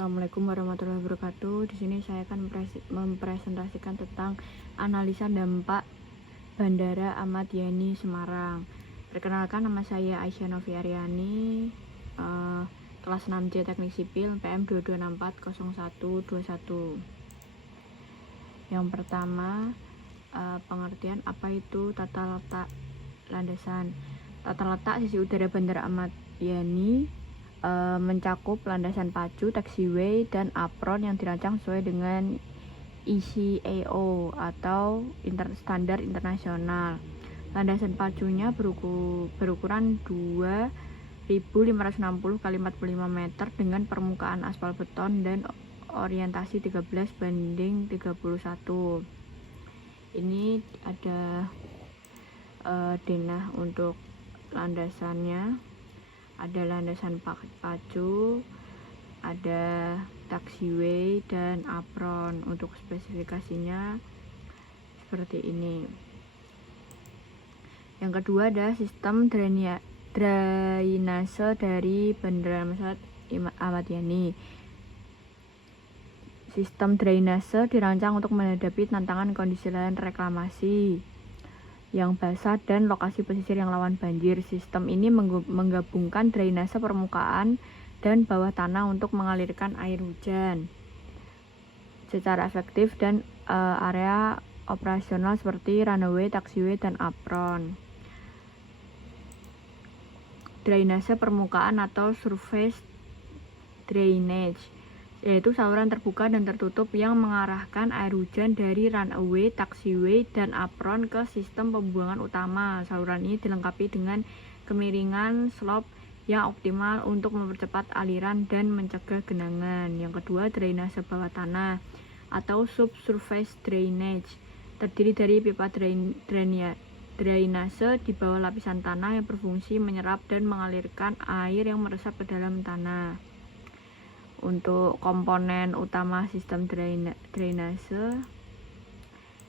Assalamualaikum warahmatullahi wabarakatuh. Di sini saya akan mempresentasikan tentang analisa dampak Bandara Ahmad Yani Semarang. Perkenalkan, nama saya Aisyah Novi Aryani, kelas 6C Teknik Sipil, PM 22640121. Yang pertama, pengertian apa itu tata letak landasan. Tata letak sisi udara Bandara Ahmad Yani mencakup landasan pacu, taxiway, dan apron yang dirancang sesuai dengan ICAO atau standar internasional. Landasan pacunya berukuran 2.560 x 45 meter dengan permukaan aspal beton dan orientasi 13:31. Ini ada denah untuk landasannya. Ada landasan pacu, ada taxiway, dan apron. Untuk spesifikasinya seperti ini. Yang kedua ada sistem drainase dari Bandara Ahmad Yani. Sistem drainase dirancang untuk menghadapi tantangan kondisi lahan reklamasi yang basah dan lokasi pesisir yang rawan banjir. Sistem ini menggabungkan drainase permukaan dan bawah tanah untuk mengalirkan air hujan secara efektif dan area operasional seperti runway, taxiway, dan apron. Drainase permukaan atau surface drainage yaitu saluran terbuka dan tertutup yang mengarahkan air hujan dari runway, taxiway, dan apron ke sistem pembuangan utama. Saluran ini dilengkapi dengan kemiringan slope yang optimal untuk mempercepat aliran dan mencegah genangan. Yang kedua, drainase bawah tanah atau subsurface drainage terdiri dari pipa drainase di bawah lapisan tanah yang berfungsi menyerap dan mengalirkan air yang meresap ke dalam tanah. Untuk komponen utama sistem drainase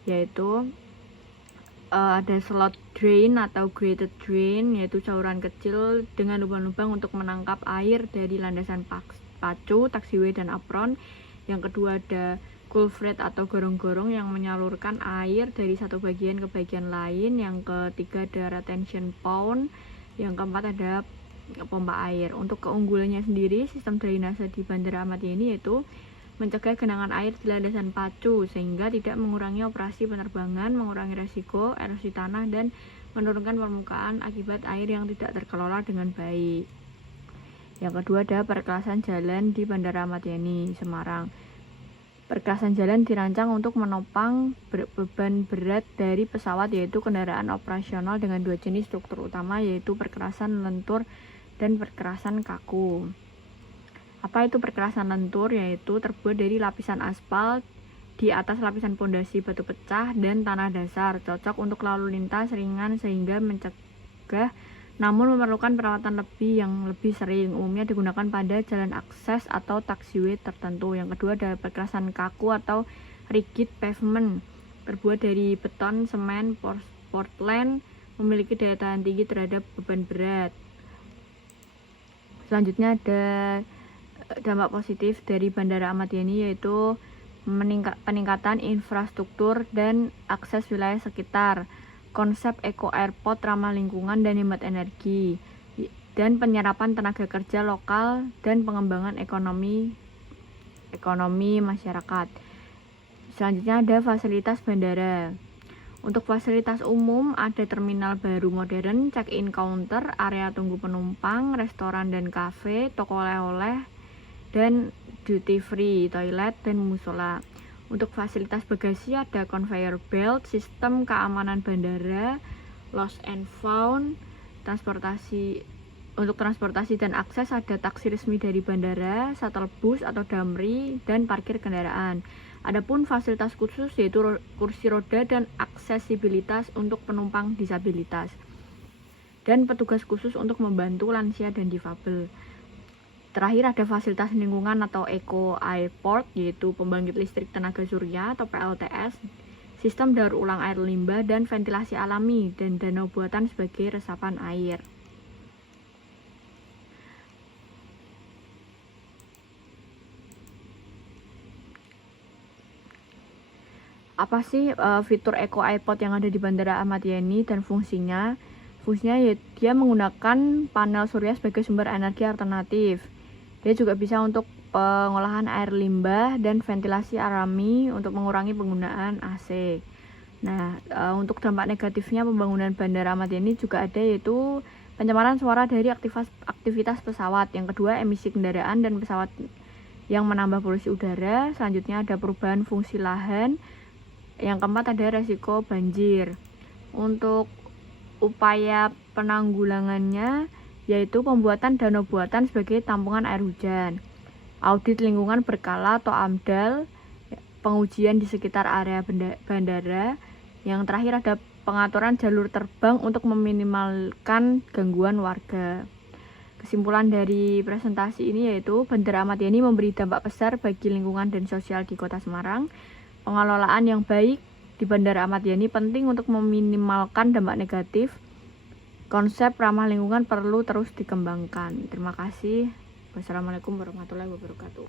yaitu ada slot drain atau graded drain, yaitu saluran kecil dengan lubang-lubang untuk menangkap air dari landasan pacu, taxiway, dan apron. Yang kedua ada culvert atau gorong-gorong yang menyalurkan air dari satu bagian ke bagian lain. Yang ketiga ada retention pond. Yang keempat ada pompa air. Untuk keunggulannya sendiri, sistem drainase di Bandara Ahmad Yani yaitu mencegah genangan air di landasan pacu sehingga tidak mengurangi operasi penerbangan, mengurangi resiko erosi tanah, dan menurunkan permukaan akibat air yang tidak terkelola dengan baik. Yang kedua ada perkelasan jalan di Bandara Ahmad Yani Semarang. Perkelasan jalan dirancang untuk menopang beban berat dari pesawat, yaitu kendaraan operasional dengan dua jenis struktur utama, yaitu perkerasan lentur dan perkerasan kaku. Apa itu perkerasan lentur? Yaitu terbuat dari lapisan aspal di atas lapisan pondasi batu pecah dan tanah dasar, cocok untuk lalu lintas ringan sehingga mencegah, namun memerlukan perawatan yang lebih sering. Umumnya digunakan pada jalan akses atau taxiway tertentu. Yang kedua ada perkerasan kaku atau rigid pavement, terbuat dari beton, semen, Portland, memiliki daya tahan tinggi terhadap beban berat. Selanjutnya ada dampak positif dari Bandara Ahmad Yani yaitu peningkatan infrastruktur dan akses wilayah sekitar, konsep eco airport ramah lingkungan dan hemat energi, dan penyerapan tenaga kerja lokal dan pengembangan ekonomi masyarakat. Selanjutnya ada fasilitas bandara. Untuk fasilitas umum ada terminal baru modern, check-in counter, area tunggu penumpang, restoran dan kafe, toko oleh-oleh, dan duty free, toilet, dan musola. Untuk fasilitas bagasi ada conveyor belt, sistem keamanan bandara, lost and found, untuk transportasi dan akses ada taksi resmi dari bandara, shuttle bus atau damri, dan parkir kendaraan. Adapun fasilitas khusus yaitu kursi roda dan aksesibilitas untuk penumpang disabilitas, dan petugas khusus untuk membantu lansia dan difabel. Terakhir ada fasilitas lingkungan atau eco airport, yaitu pembangkit listrik tenaga surya atau PLTS, sistem daur ulang air limbah, dan ventilasi alami, dan danau buatan sebagai resapan air. apa sih fitur Eco Airport yang ada di Bandara Ahmad Yani dan fungsinya? Fungsinya ya dia menggunakan panel surya sebagai sumber energi alternatif. Dia juga bisa untuk pengolahan air limbah dan ventilasi alami untuk mengurangi penggunaan AC. Nah, untuk dampak negatifnya pembangunan Bandara Ahmad Yani juga ada, yaitu pencemaran suara dari aktivitas pesawat. Yang kedua, emisi kendaraan dan pesawat yang menambah polusi udara. Selanjutnya ada perubahan fungsi lahan. Yang keempat ada resiko banjir. Untuk upaya penanggulangannya yaitu pembuatan danau buatan sebagai tampungan air hujan, audit lingkungan berkala atau AMDAL, pengujian di sekitar area bandara. Yang terakhir ada pengaturan jalur terbang untuk meminimalkan gangguan warga. Kesimpulan dari presentasi ini yaitu Bandara Ahmad Yani memberi dampak besar bagi lingkungan dan sosial di Kota Semarang. Pengelolaan yang baik di Bandara Ahmad Yani penting untuk meminimalkan dampak negatif. Konsep ramah lingkungan perlu terus dikembangkan. Terima kasih. Wassalamualaikum warahmatullahi wabarakatuh.